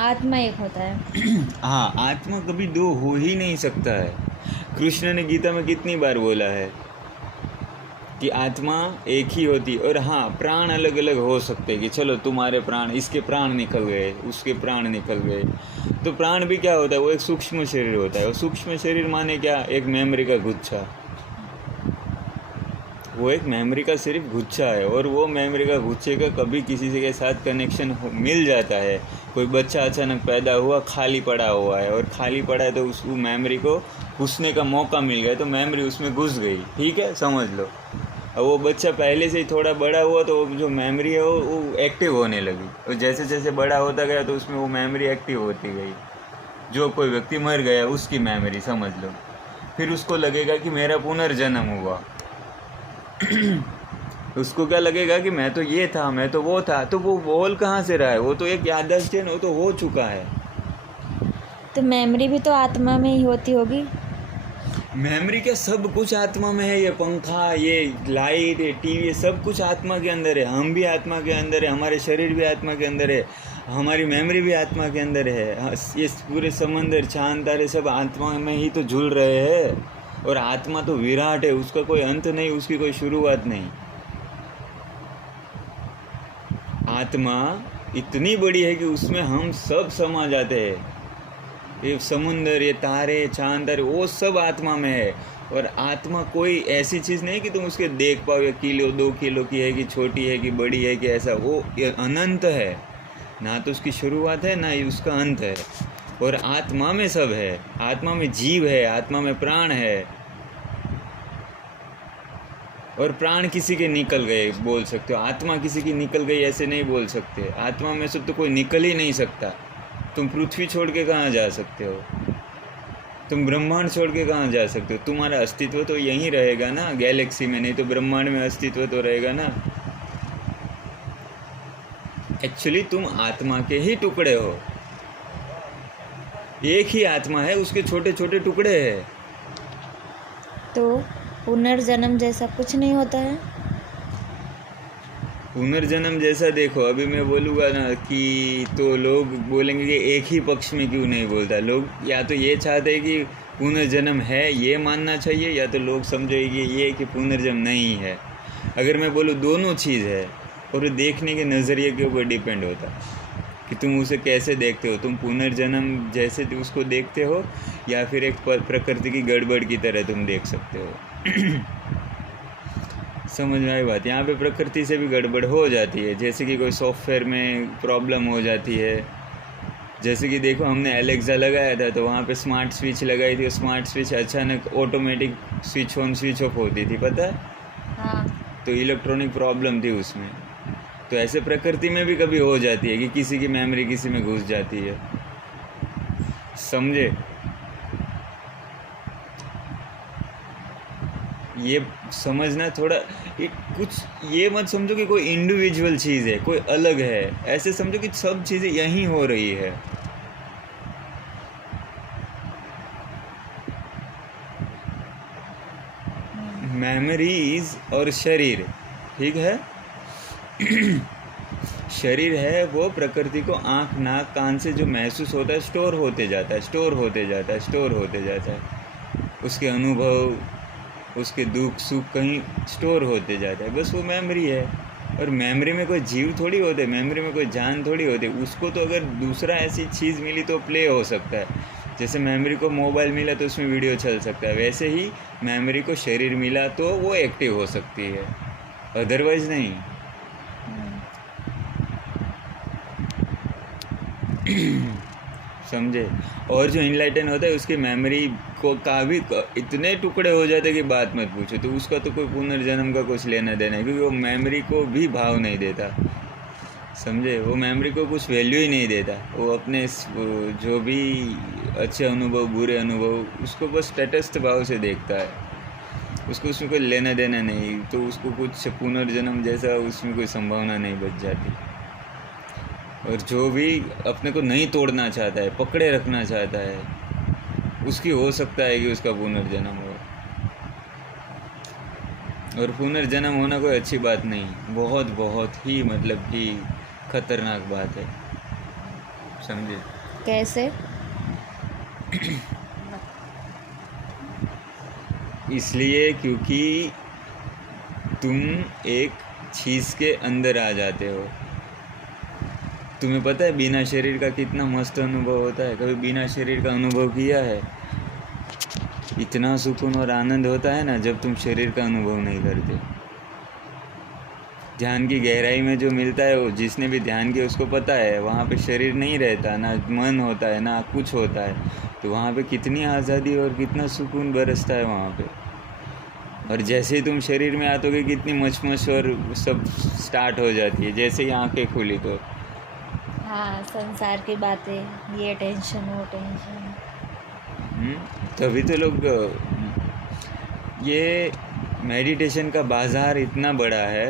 आत्मा एक होता है। हाँ, आत्मा कभी दो हो ही नहीं सकता है। कृष्ण ने गीता में कितनी बार बोला है कि आत्मा एक ही होती, और हाँ, प्राण अलग अलग हो सकते हैं कि चलो तुम्हारे प्राण, इसके प्राण निकल गए, उसके प्राण निकल गए। तो प्राण भी क्या होता है, वो एक सूक्ष्म शरीर होता है। और सूक्ष्म शरीर माने क्या, एक मेमोरी का गुच्छा। वो एक मेमोरी का सिर्फ गुच्छा है, और वो मेमोरी का गुच्छे का कभी किसी से के साथ कनेक्शन मिल जाता है। कोई बच्चा अचानक पैदा हुआ, खाली पड़ा हुआ है, और खाली पड़ा है तो उस मेमोरी को घुसने का मौका मिल गया, तो मेमोरी उसमें घुस गई, ठीक है, समझ लो। और वो बच्चा पहले से ही थोड़ा बड़ा हुआ तो जो मेमोरी है वो एक्टिव होने लगी, और जैसे जैसे बड़ा होता गया तो उसमें वो मेमोरी एक्टिव होती गई। जो कोई व्यक्ति मर गया उसकी मेमोरी समझ लो, फिर उसको लगेगा कि मेरा पुनर्जन्म हुआ। उसको क्या लगेगा कि मैं तो ये था, मैं तो वो था। तो वो बोल कहाँ से रहा है, वो तो एक याददाश्त है, वो तो हो चुका है। तो मेमोरी भी तो आत्मा में ही होती होगी। मेमोरी क्या, सब कुछ आत्मा में है। ये पंखा, ये लाइट, ये टीवी, सब कुछ आत्मा के अंदर है। हम भी आत्मा के अंदर है, हमारे शरीर भी आत्मा के अंदर है, हमारी मेमोरी भी आत्मा के अंदर है। ये पूरे समंदर, चांद तारे सब आत्मा में ही तो झूल रहे हैं। और आत्मा तो विराट है, उसका कोई अंत नहीं, उसकी कोई शुरुआत नहीं। आत्मा इतनी बड़ी है कि उसमें हम सब समा जाते हैं। ये समुंदर, ये तारे, चांद तारे, वो सब आत्मा में है। और आत्मा कोई ऐसी चीज़ नहीं कि तुम उसके देख पाओ, या किलो 2 किलो की है कि छोटी है कि बड़ी है कि ऐसा। वो ये अनंत है, ना तो उसकी शुरुआत है ना ही उसका अंत है। और आत्मा में सब है, आत्मा में जीव है, आत्मा में प्राण है। और प्राण किसी के निकल गए बोल सकते हो, आत्मा किसी की निकल गई ऐसे नहीं बोल सकते। आत्मा में से तो कोई निकल ही नहीं सकता। तुम पृथ्वी छोड़ के कहाँ जा सकते हो, तुम ब्रह्मांड छोड़ के कहाँ जा सकते हो। तुम्हारा अस्तित्व तो यहीं रहेगा ना, गैलेक्सी में, नहीं तो ब्रह्मांड में अस्तित्व तो रहेगा ना। एक्चुअली तुम आत्मा के ही टुकड़े हो। एक ही आत्मा है, उसके छोटे छोटे टुकड़े हैं। तो पुनर्जन्म जैसा कुछ नहीं होता है। पुनर्जन्म जैसा देखो, अभी मैं बोलूँगा ना कि तो लोग बोलेंगे कि एक ही पक्ष में क्यों नहीं बोलता। लोग या तो ये चाहते हैं कि पुनर्जन्म है, ये मानना चाहिए, या तो लोग समझेंगे ये कि पुनर्जन्म नहीं है। अगर मैं बोलूँ दोनों चीज़ है, और देखने के नज़रिए के ऊपर डिपेंड होता है कि तुम उसे कैसे देखते हो। तुम पुनर्जन्म जैसे उसको देखते हो, या फिर एक प्रकृति की गड़बड़ की तरह तुम देख सकते हो। समझ में आई बात। यहाँ पे प्रकृति से भी गड़बड़ हो जाती है, जैसे कि कोई सॉफ्टवेयर में प्रॉब्लम हो जाती है। जैसे कि देखो, हमने एलेक्सा लगाया था तो वहाँ पे स्मार्ट स्विच लगाई थी, स्मार्ट स्विच अचानक automatic switch on switch off होती थी, पता है। हाँ। तो इलेक्ट्रॉनिक प्रॉब्लम थी उसमें। तो ऐसे प्रकृति में भी कभी हो जाती है कि किसी की मेमोरी किसी में घुस जाती है, समझे। ये समझना थोड़ा, ये कुछ ये मत समझो कि कोई इंडिविजुअल चीज़ है, कोई अलग है। ऐसे समझो कि सब चीज़ें यहीं हो रही है। मेमोरीज और शरीर, ठीक है। शरीर है वो प्रकृति को आँख नाक कान से जो महसूस होता है, स्टोर होते जाता है, स्टोर होते जाता है, स्टोर होते जाता है। उसके अनुभव, उसके दुख सुख कहीं स्टोर होते जाता है, बस वो मेमोरी है। और मेमोरी में कोई जीव थोड़ी होते, मेमोरी में कोई जान थोड़ी होती। उसको तो अगर दूसरा ऐसी चीज़ मिली तो प्ले हो सकता है। जैसे मेमोरी को मोबाइल मिला तो उसमें वीडियो चल सकता है, वैसे ही मेमोरी को शरीर मिला तो वो एक्टिव हो सकती है, अदरवाइज़ नहीं। समझे। और जो इनलाइटन होता है उसकी मेमोरी को का भी इतने टुकड़े हो जाते कि बात मत पूछो। तो उसका तो कोई पुनर्जन्म का कुछ लेना देना है, क्योंकि वो मेमोरी को भी भाव नहीं देता, समझे। वो मेमोरी को कुछ वैल्यू ही नहीं देता। वो अपने जो भी अच्छे अनुभव, बुरे अनुभव, उसको बस तटस्थ भाव से देखता है। उसको उसमें कोई लेना देना नहीं। तो उसको कुछ पुनर्जन्म जैसा उसमें कोई संभावना नहीं बच जाती। और जो भी अपने को नहीं तोड़ना चाहता है, पकड़े रखना चाहता है, उसकी हो सकता है कि उसका पुनर्जन्म हो। और पुनर्जन्म होना कोई अच्छी बात नहीं, बहुत बहुत ही मतलब कि खतरनाक बात है, समझे? कैसे? इसलिए क्योंकि तुम एक चीज़ के अंदर आ जाते हो। तुम्हें पता है बिना शरीर का कितना मस्त अनुभव होता है? कभी बिना शरीर का अनुभव किया है? इतना सुकून और आनंद होता है ना जब तुम शरीर का अनुभव नहीं करते। ध्यान की गहराई में जो मिलता है, वो जिसने भी ध्यान किया उसको पता है, वहाँ पे शरीर नहीं रहता, ना मन होता है, ना कुछ होता है। तो वहाँ पे कितनी आज़ादी और कितना सुकून बरसता है वहाँ पे। और जैसे ही तुम शरीर में आते हो कितनी मचमच और सब स्टार्ट हो जाती है, जैसे ही आंखें खुली तो। हाँ, संसार की बातें, ये टेंशन वो टेंशन। तभी तो लोग ये मेडिटेशन का बाज़ार इतना बड़ा है।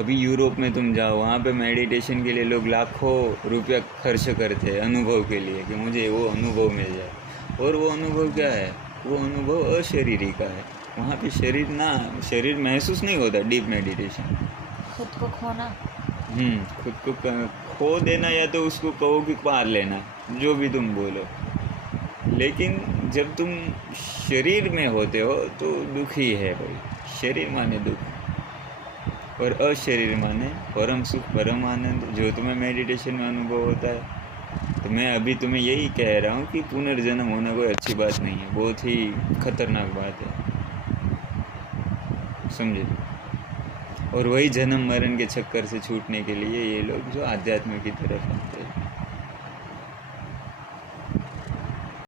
अभी यूरोप में तुम जाओ, वहाँ पे मेडिटेशन के लिए लोग लाखों रुपया खर्च करते हैं अनुभव के लिए, कि मुझे वो अनुभव मिल जाए। और वो अनुभव क्या है? वो अनुभव अशरीरी का है। वहाँ पे शरीर महसूस नहीं होता। डीप मेडिटेशन खुद को खोना। खुद को खो देना, या तो उसको कहो कि पार लेना, जो भी तुम बोलो। लेकिन जब तुम शरीर में होते हो तो दुख ही है भाई। शरीर माने दुख, और अशरीर माने परम सुख, परम आनंद, जो तुम्हें मेडिटेशन में अनुभव होता है। तो मैं अभी तुम्हें यही कह रहा हूँ कि पुनर्जन्म होना कोई अच्छी बात नहीं है, बहुत ही खतरनाक बात है, समझे? और वही जन्म मरण के चक्कर से छूटने के लिए ये लोग जो आध्यात्म की तरफ है।